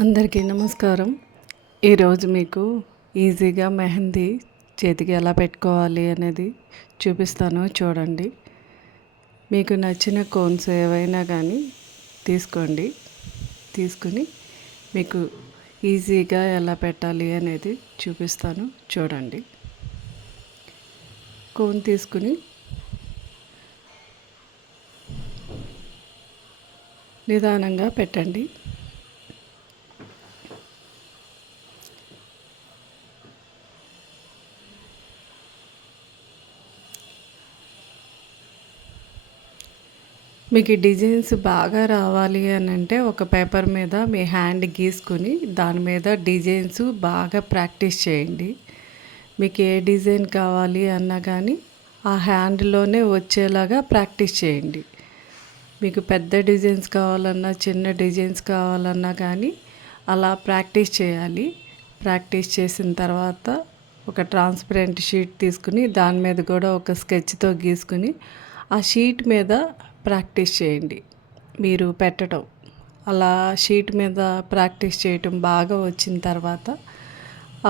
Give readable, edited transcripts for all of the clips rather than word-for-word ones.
అందరికీ నమస్కారం. ఈరోజు మీకు ఈజీగా మెహందీ చేతికి ఎలా పెట్టుకోవాలి అనేది చూపిస్తాను, చూడండి. మీకు నచ్చిన కోన్స్ ఏవైనా కానీ తీసుకోండి. తీసుకుని మీకు ఈజీగా ఎలా పెట్టాలి అనేది చూపిస్తాను, చూడండి. కోన్ తీసుకుని నిదానంగా పెట్టండి. మీకు డిజైన్స్ బాగా రావాలి అని అంటే ఒక పేపర్ మీద మీ హ్యాండ్ గీసుకుని దాని మీద డిజైన్స్ బాగా ప్రాక్టీస్ చేయండి. మీకు ఏ డిజైన్ కావాలి అన్నా కానీ ఆ హ్యాండ్లోనే వచ్చేలాగా ప్రాక్టీస్ చేయండి. మీకు పెద్ద డిజైన్స్ కావాలన్నా చిన్న డిజైన్స్ కావాలన్నా కానీ అలా ప్రాక్టీస్ చేయాలి. ప్రాక్టీస్ చేసిన తర్వాత ఒక ట్రాన్స్పరెంట్ షీట్ తీసుకుని దాని మీద కూడా ఒక స్కెచ్తో గీసుకుని ఆ షీట్ మీద ప్రాక్టీస్ చేయండి. మీరు పెట్టడం అలా షీట్ మీద ప్రాక్టీస్ చేయటం బాగా వచ్చిన తర్వాత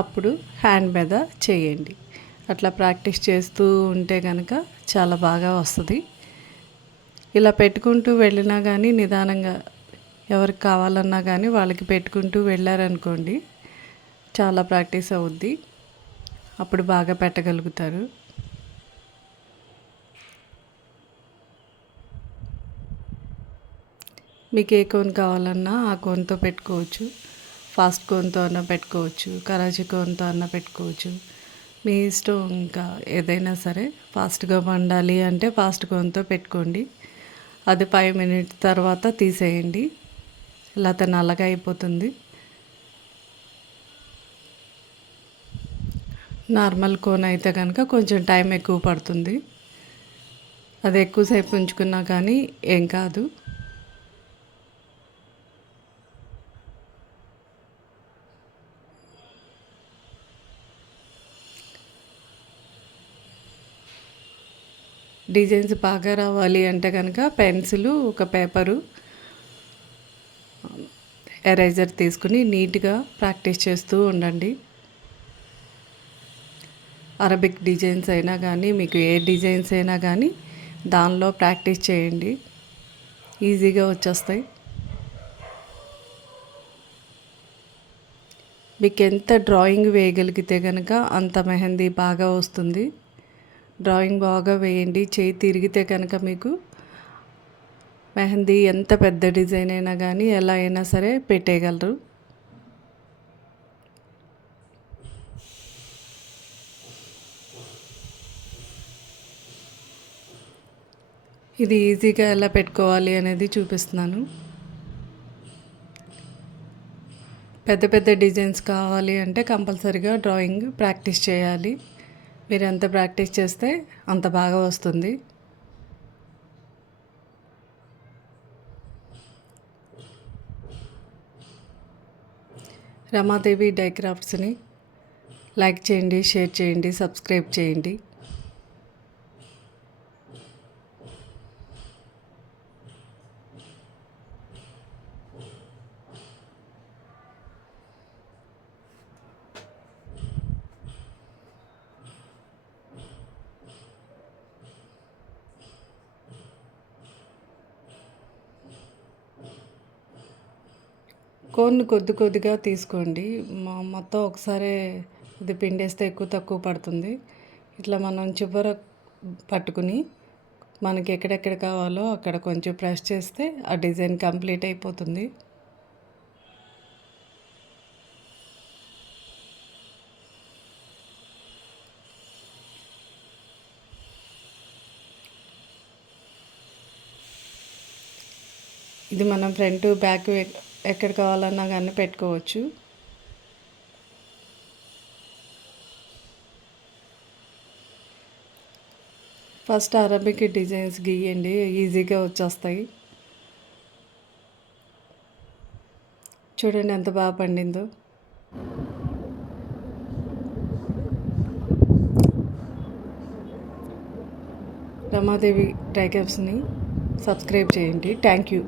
అప్పుడు హ్యాండ్ మీద చేయండి. అట్లా ప్రాక్టీస్ చేస్తూ ఉంటే కనుక చాలా బాగా వస్తుంది. ఇలా పెట్టుకుంటూ వెళ్ళినా కానీ నిదానంగా ఎవరికి కావాలన్నా కానీ వాళ్ళకి పెట్టుకుంటూ వెళ్ళారనుకోండి, చాలా ప్రాక్టీస్ అవుద్ది. అప్పుడు బాగా పెట్టగలుగుతారు. మీకు ఏ కోన్ కావాలన్నా ఆ కోన్తో పెట్టుకోవచ్చు. ఫాస్ట్ కోన్తో అన్నా పెట్టుకోవచ్చు, కరాచీ కోన్తో అన్నా పెట్టుకోవచ్చు. మీ ఇష్టం. ఇంకా ఏదైనా సరే ఫాస్ట్గా వండాలి అంటే ఫాస్ట్ కోన్తో పెట్టుకోండి. అది 5 మినిట్స్ తర్వాత తీసేయండి, లేకపోతే నల్లగా అయిపోతుంది. నార్మల్ కోన్ అయితే కనుక కొంచెం టైం ఎక్కువ పడుతుంది. అది ఎక్కువసేపు ఉంచుకున్నా కానీ ఏం కాదు. డిజైన్స్ బాగా రావాలి అంటే కనుక పెన్సిలు, ఒక పేపరు, ఎరేజర్ తీసుకుని నీట్గా ప్రాక్టీస్ చేస్తూ ఉండండి. అరబిక్ డిజైన్స్ అయినా కానీ మీకు ఏ డిజైన్స్ అయినా కానీ దానిలో ప్రాక్టీస్ చేయండి, ఈజీగా వచ్చేస్తాయి. మీకు ఎంత డ్రాయింగ్ వేయగలిగితే కనుక అంత మెహందీ బాగా వస్తుంది. డ్రాయింగ్ బాగా వేయండి. చేయి తిరిగితే కనుక మీకు మెహందీ ఎంత పెద్ద డిజైన్ అయినా కానీ ఎలా అయినా సరే పెట్టేయగలరు. ఇది ఈజీగా ఎలా పెట్టుకోవాలి అనేది చూపిస్తున్నాను. పెద్ద పెద్ద డిజైన్స్ కావాలి అంటే కంపల్సరీగా డ్రాయింగ్ ప్రాక్టీస్ చేయాలి. మీరు ఎంత ప్రాక్టీస్ చేస్తే అంత బాగా వస్తుంది. రమాదేవి డై క్రాఫ్ట్స్ని లైక్ చేయండి, షేర్ చేయండి, సబ్స్క్రైబ్ చేయండి. కోన్ కొద్ది కొద్దిగా తీసుకోండి. మొత్తం ఒకసారి ఇది పిండేస్తే ఎక్కువ తక్కువ పడుతుంది. ఇట్లా మనం చివర పట్టుకుని మనకి ఎక్కడెక్కడ కావాలో అక్కడ కొంచెం ప్రెస్ చేస్తే ఆ డిజైన్ కంప్లీట్ అయిపోతుంది. ఇది మనం ఫ్రంట్ బ్యాక్ ఎక్కడ కావాలన్నా కానీ పెట్టుకోవచ్చు. ఫస్ట్ అరబిక్ డిజైన్స్ గీయండి, ఈజీగా వచ్చేస్తాయి. చూడండి ఎంత బాగా పండిందో. రమాదేవి డై క్రాఫ్ట్స్ని సబ్స్క్రైబ్ చేయండి. Thank you.